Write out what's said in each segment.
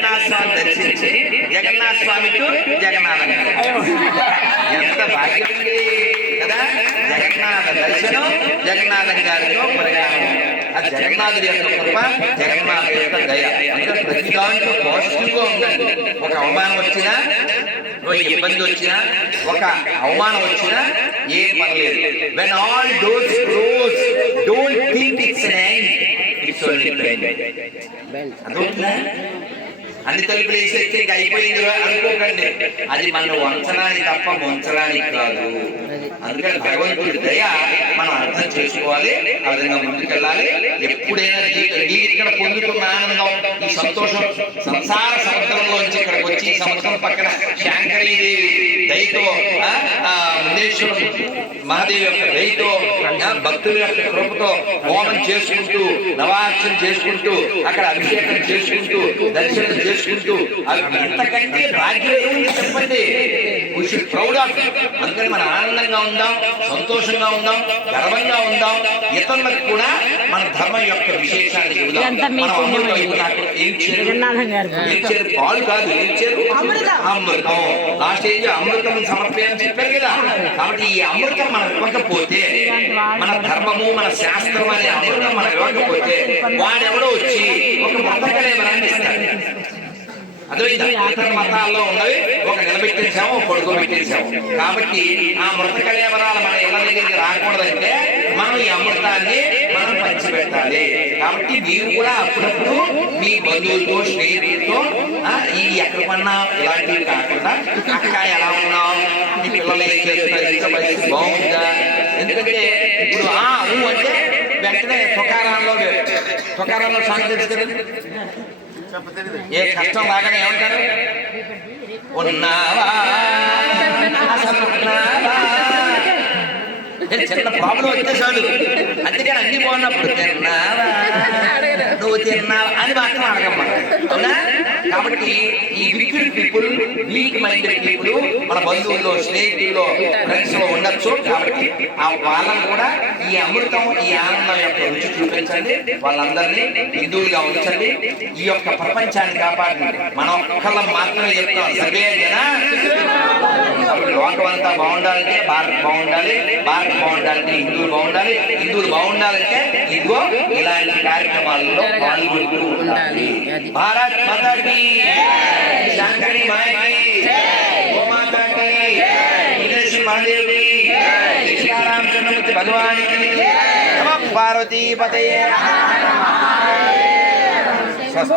జగన్నాథ స్వామి దర్శించి జగన్నాథ స్వామితో జగన్నాథం ఎంత భాగ్యం కదా జగన్నాథ దర్శనం జగన్నాథం గారితో ప్రయాణం ఆ జగన్నాథుడి యొక్క కృప జగన్నాథుడి యొక్క దయ అంటే ప్రతి దాంట్లో పాజిటివ్గా ఉందండి ఒక అవమానం వచ్చినా ఒక ఇబ్బంది వచ్చినా ఒక అవమానం వచ్చినా ఏం పర్లేదు when all doors close don't think it's it's only అర్థమవుతుందా అన్ని తలుపులు వేసేస్తే ఇంక అయిపోయింది అనుకోకండి. అది మన వంచడానికి తప్ప వంచడానికి కాదు. అందుకని భగవంతుడి దయ మనం అర్థం చేసుకోవాలి ఆ విధంగా ముందుకెళ్ళాలి. ఎప్పుడైనా నీకు ఇక్కడ పొందుతున్న ఆనందం ఈ సంతోషం సంసార సముద్రంలోంచి ఇక్కడికి వచ్చి ఈ సముద్రం పక్కన శాంకరీదేవి దయతో మునేశ్వరుడు మహాదేవి యొక్క దయతో భక్తుల యొక్క కృపతో హోమం చేసుకుంటూ నవాక్షం చేసుకుంటూ అక్కడ అభిషేకం చేసుకుంటూ దర్శనం చేసుకుంటూ అది ఎంతకంటే భాగ్యం ఏముంది చెప్పండి? ప్రౌడ్ ఆఫ్ అందుకని మన ఆనందంగా ఉందాం సంతోషంగా ఉందాం గర్వంగా ఉందాం ఇతరులకు కూడా మన ధర్మం యొక్క విశేషాన్ని చెబుదాం. మనం అమృతం ఏం చేరు ఏం చేరు పాలు కాదు ఏం చేరు అమృతం. లాస్ట్ ఏజ్ అమృతం సమర్పయని చెప్పారు కదా. కాబట్టి ఈ అమృతం మనం ఇవ్వకపోతే మన ధర్మము మన శాస్త్రం అనే అమృతం మనం ఇవ్వకపోతే వాడెవడో వచ్చి ఒక మొత్తకలే మనం ఇస్తాడు అర్థమైందా? ఇతర మతాల్లో ఉన్నవి ఒక నిలబెట్టేసాము ఒక పడుకోబెట్టేసాము కాబట్టి ఆ మృత కళేవరాలు మన ఇళ్ళ దగ్గరికి రాకూడదంటే మనం ఈ అమృతాన్ని మనం పంచిపెట్టాలి. కాబట్టి మీరు కూడా అప్పుడప్పుడు మీ బంధువులతో స్నేహితులతో ఆ, ఇలాంటివి కాకుండా అక్క ఎలా ఉన్నావు? నీ పిల్లలు ఏం చేస్తున్నారు? ఇంకా పరిస్థితి బాగుందా? ఎందుకంటే ఇప్పుడు ఆ ఊ అంటే వెంటనే తుకారాల్లో తుకారాల్లో సాంగ్ తెలుసు కదా ఏ కష్టం రాగానే ఏమంటారు? ఉన్నావా? అసలు ఉన్నావా? ఏ చిన్న ప్రాబ్లం వస్తే చాలు. అందుకని అన్ని బాగున్నప్పుడు తిన్నావా? నువ్వు తిన్నావా? అని మాత్రం అడగమ్మా. అవునా? కాబట్టి ఈ wicked people weak minded people మన బంధువుల్లో స్నేహితుల్లో ఫ్రెండ్స్లో ఉండొచ్చు. కాబట్టి ఆ వాళ్ళని కూడా ఈ అమృతం ఈ ఆనందం యొక్క రుచి చూపించండి. వాళ్ళందరినీ హిందువులుగా ఉంచండి. ఈ యొక్క ప్రపంచాన్ని కాపాడండి. మనం ఒక్కళ్ళం మాత్రమే చెప్తాం సర్వే జన. కాబట్టి లోకం అంతా బాగుండాలంటే భారత్ బాగుండాలి. భారత్ బాగుండాలంటే హిందువులు బాగుండాలి. హిందువులు బాగుండాలంటే ఇదిగో ఇలాంటి కార్యక్రమాల్లో పాల్గొంటూ ఉండాలి. భారత్ మాతాకి శంకరి మాయకి గోమాతాకి విదేశీ మహాదేవి సీతారామచంద్రమూర్తి భగవానికి పార్వతీపతయే స్వస్తి.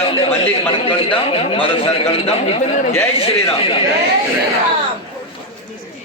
మళ్ళీ మళ్ళీ మనం కలుద్దాం. మరోసారి కలుద్దాం. జై శ్రీరామ్.